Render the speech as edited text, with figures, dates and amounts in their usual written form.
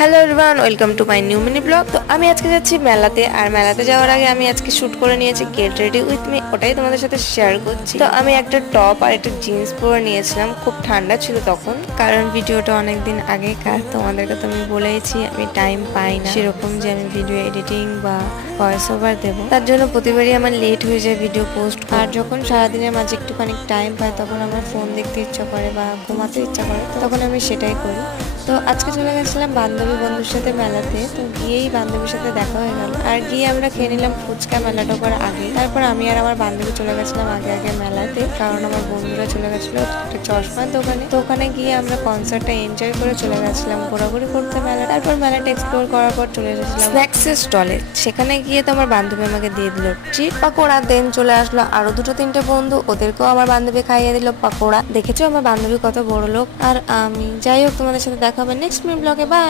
Hello everyone, welcome to my new mini blog. তো আমি আজকে যাচ্ছি মেলাতে, আর মেলাতে যাওয়ার আগে আমি আজকে শুট করে নিয়েছি গেট রেডি উইথ মি, ওটাই তোমাদের সাথে শেয়ার করছি। তো আমি একটা টপ আর একটা জিন্স পরে নিয়েছিলাম, খুব ঠান্ডা ছিল তখন, কারণ ভিডিওটা অনেকদিন আগেকার। তোমাদেরকে তো আমি বলেইছি আমি টাইম পাই না সেরকম যে আমি ভিডিও এডিটিং বা ভয়েস ওভার দেবো, তার জন্য প্রতিবারই আমার লেট হয়ে যায় ভিডিও পোস্ট। আর যখন সারাদিনের মাঝে একটুখানি টাইম পাই তখন আমার ফোন দেখতে ইচ্ছা করে বা ঘুমাতে ইচ্ছা করে, তখন আমি সেটাই করি। তো আজকে চলে গেছিলাম বান্ধবী বন্ধুর সাথে মেলাতে। তো গিয়েই বান্ধবীর সাথে দেখা হয়ে গেল, আর গিয়ে আমরা খেয়ে নিলাম ফুচকা মেলা ঢোকার আগে। তারপর আমি আর আমার বান্ধবী চলে গেছিলাম আগে আগে মেলাতে, কারণ আমার বন্ধুরা চলে গেছিলো একটা চশমার দোকানে। তো ওখানে গিয়ে আমরা কনসার্টটা এনজয় করে চলে গেছিলাম ঘোরাঘুরি করতে মেলা। তারপর মেলাটা এক্সপ্লোর করার পর চলে এসেছিলাম স্ন্যাক্সের স্টলে। সেখানে গিয়ে তো আমার বান্ধবী আমাকে দিয়ে দিল চিট পাকোড়া। দেন চলে আসলো আরো দুটো তিনটে বন্ধু, ওদেরকেও আমার বান্ধবী খাইয়ে দিল পাকোড়া। দেখেছো আমার বান্ধবী কত বড় লোক। আর আমি যাই হোক, তোমাদের সাথে দেখা হবে নেক্সট মিনি ব্লগে। বাই।